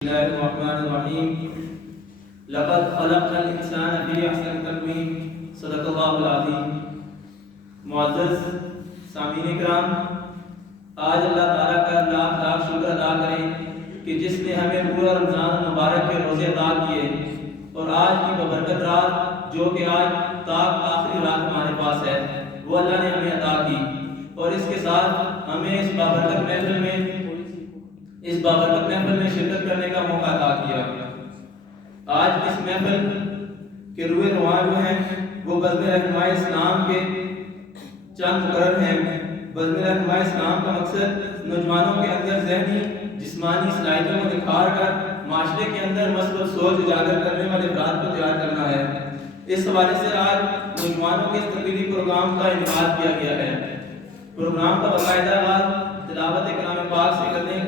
بسم الله الرحمن الرحيم. لقد خلقنا الانسان في احسن تقویم. صدق اللہ العظیم. معزز سامعین کرام، آج اللہ تعالیٰ کا لاکھ لاکھ شکر ادا کریں کہ جس نے ہمیں پورا رمضان مبارک کے روزے عطا کیے اور آج کی ببرکت رات جو کہ آج تاک آخری رات ہمارے پاس ہے وہ اللہ نے ہمیں عطا کی، اور اس کے ساتھ ہمیں اس بابرکت محفل میں شرکت کرنے کا موقع عطا کیا. آج اس محفل کے روح رواں جو ہیں وہ بزم رہنمائی اسلام کے چند مقرر ہیں. بزم رہنمائی اسلام کا مقصد نوجوانوں کے اندر ذہنی جسمانی صلاحیتوں کو نکھار کر معاشرے کے اندر مثبت سوچ اجاگر کرنے والے افراد کو تیار کرنا ہے. اس حوالے سے آج نوجوانوں کے اس تقریری پروگرام کا انعقاد کیا گیا ہے. پروگرام کا باقاعدہ آغاز تلاوت کلام پاک سے کرتے ہیں.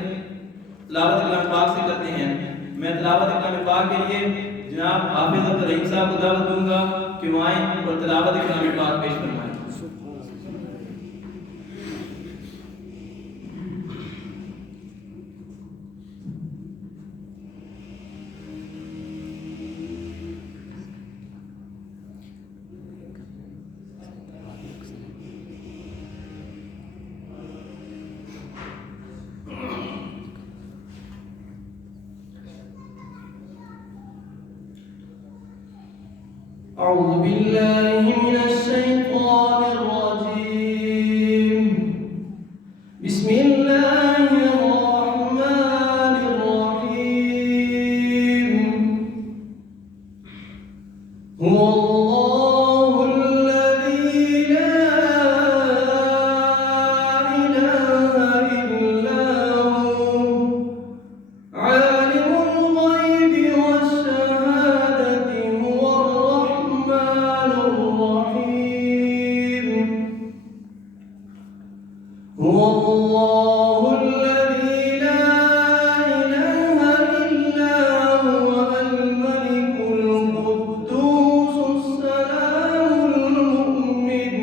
میں تلاوت کلام پاک کے لیے جناب حافظ عبدالرحیم صاحب کو دعوت دوں گا کہ وہ آئیں اور تلاوت کلام پاک پیش فرمائیں. أعوذ بالله من الشيطان الرجيم. بسم الله الرحمن الرحيم. هو الله الذي لا إله إلا هو عالم الغيب والشهادة هو الرحمن الرحيم. هو الله الذي لا إله إلا هو الملك القدوس السلام المؤمن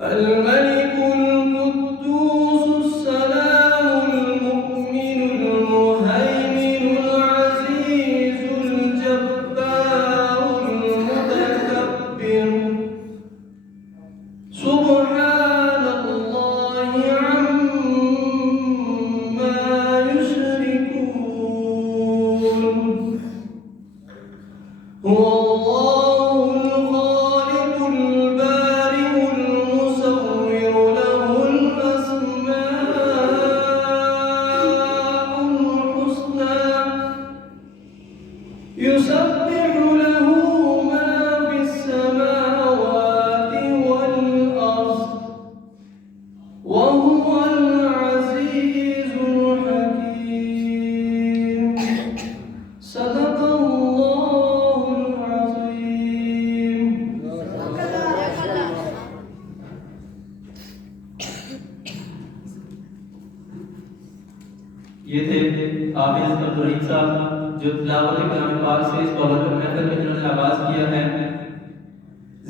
الملك القدوس السلام المؤمن المهيمن العزيز الجبار المتكبر. سبحان الله عما يشركون. هو الله الخالق البارئ المصور له الأسماء الحسنى يسبح له ما في السماوات والأرض وهو العزيز الحكيم. صدق الله العظيم. یہ تھے حافظ عبدالرحیم صاحب جو تلاوت کلام پاک سے اس بابرکت محفل میں جنہوں نے آغاز کیا ہے.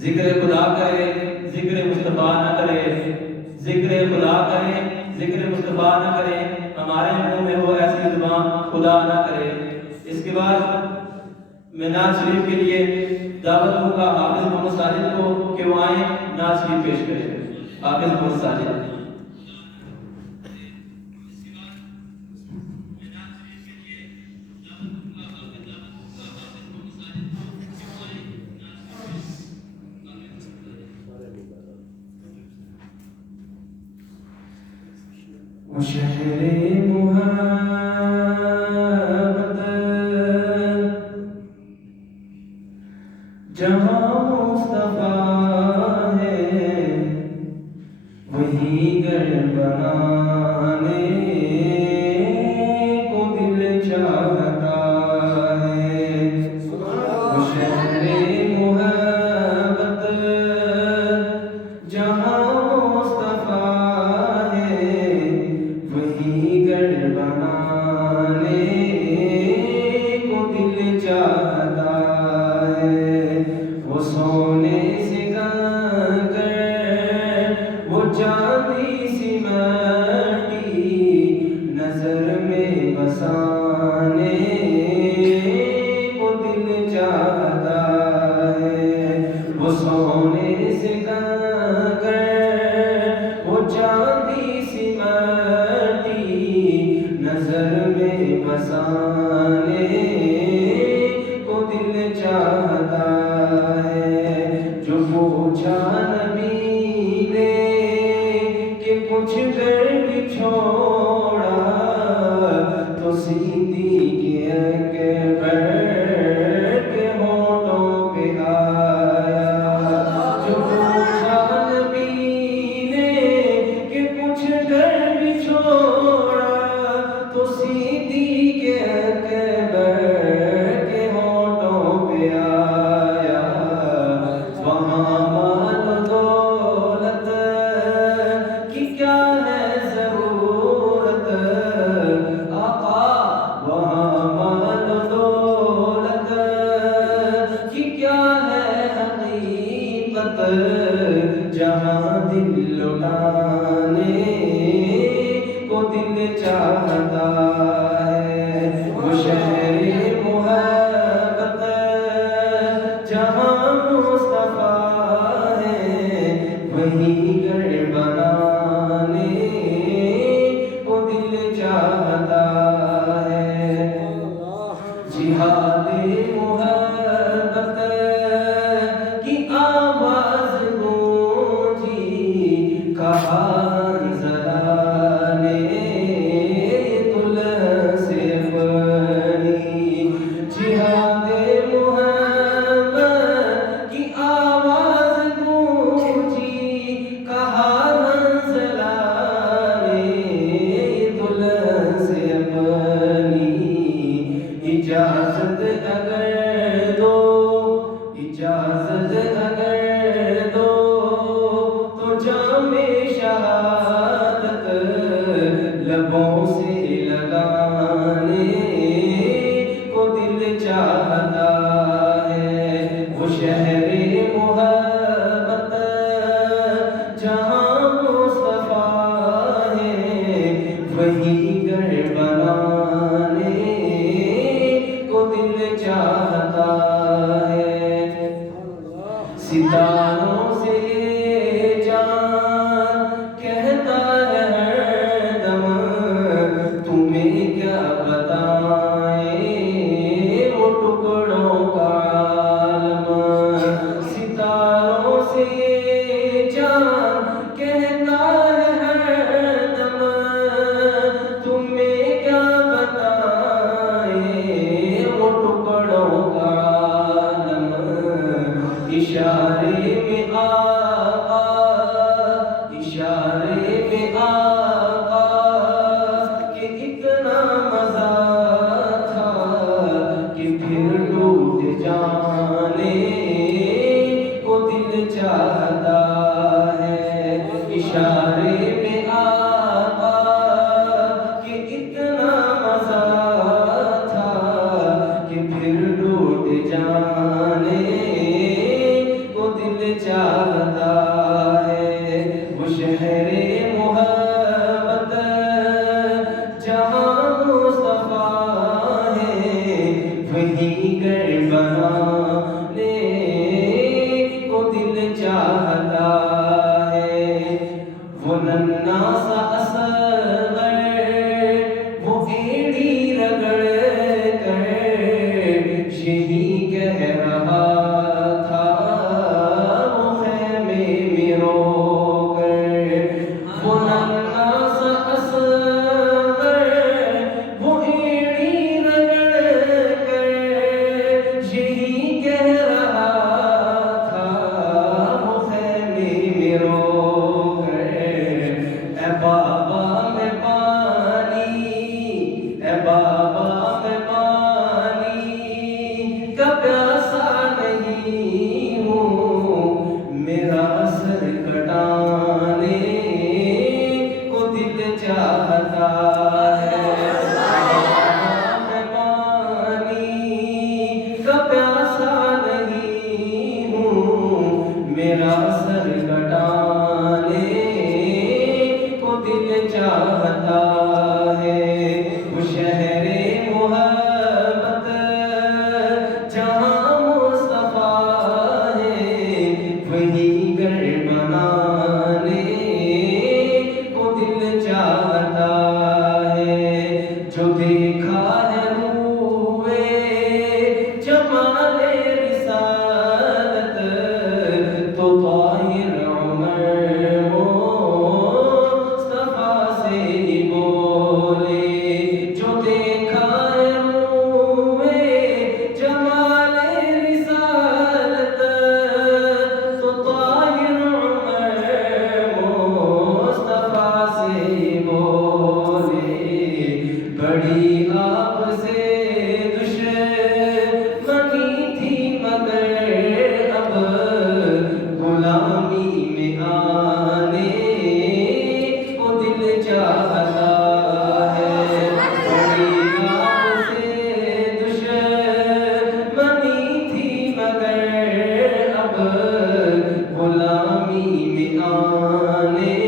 ذکر خدا کرے ذکر مصطفیٰ نہ کرے، ذکر خدا کرے ذکر مصطفیٰ نہ کرے، ہمارے منہ میں ہو ایسی زبان خدا نہ کرے. اس کے بعد میں نعت شریف کے لیے دعوت دوں گا حافظ محمد ساجد کو کہ وہ آئیں نعت شریف پیش کریں. حافظ محمد ساجد. وشهر محبت جہاں مصطفیٰ ہے وہی گھر بنانے کو دل چاہتا ہے. وشهر محبت جہاں مصطفیٰ ہے وہی گھر بسانے کو دل چاہتا ہے، وہ سونے سے کنکر وہ چاندی سی مٹی نظر میں بسانے کو دل چاہتا ہے۔ جو پوچھا نبی نے کہ کچھ گر بھی چھوڑا تو صدیق اکبر کے ہونٹوں پہ آیا۔ جو پوچھا نبی نے کہ کچھ گر بھی چھوڑا تو صدیق اکبر کے ہونٹوں پہ آیا۔ وہاں مال و دولت کی کیا ہے ضرورت آقا، وہاں مال و دولت کی کیا ہے حقیقت، جہاں دل لٹانے کو دل چاہتا ہے۔ وہ شہر محبت جہاں مصطفیٰ ہے، وہیں گھر بنانے کو دل چاہتا ہے۔ جہاد محبت کی آواز گونجی، کہا حنظلہ نے طلح سے اپنی۔ جہاد محبت کی آواز گونجی، کہا حنظلہ نے طلح سے اپنی۔ اجازت اگر دو، اجازت اگر دو تو جام شہادت لبوں سے لگانے کو دل چاہتا ہے۔ وہ شہر محبت جہاں مصطفیٰ ہے، وہیں گھر بنانے کو دل چاہتا ہے۔ ستاروں سے جان کہتا ہے ہر دم، تمہیں کیا بتائیں وہ ٹکڑوں کا عالم۔ ستاروں سے جان کہتا ہے ہر دم، تمہیں کیا بتائیں وہ ٹکڑوں کا عالم۔ اشارے میں آقا، اشارے میں آقا کہ اتنا مزہ تھا کہ پھر ٹوٹ جانے کو دل چاہتا ہے۔ اشارے میں آقا کہ اتنا مزہ تھا کہ پھر ٹوٹ جانے کو دل چاہتا ہے۔ وہ شہر محبت جہاں مصطفیٰ ہے، وہیں گھر بنانے کو دل چاہتا ہے۔ وہ ننھا سا اصغر وہ ایڑی رگڑ کر یہی کہہ رہا تھا وہ خیمے میں رو کر۔ وہ ننھا سا اصغر وہ ایڑی رگڑ کر یہی کہہ رہا تھا وہ خیمے میں رو کر۔ اے بابا میں پانی، اے بابا میں پانی کا پیاسا نہیں ہوں، میرا سر کٹانے کو دل چاہتا ہے۔ میں پانی کا پیاسا نہیں ہوں، میرا سر کٹانے کو دل چاہتا ہے۔ وہ شہر بڑی آپ سے دشمنی تھی مگر اب غلامی میں آنے کو دل چاہتا ہے بڑی آپ سے دشمنی تھی مگر اب غلامی میں آنے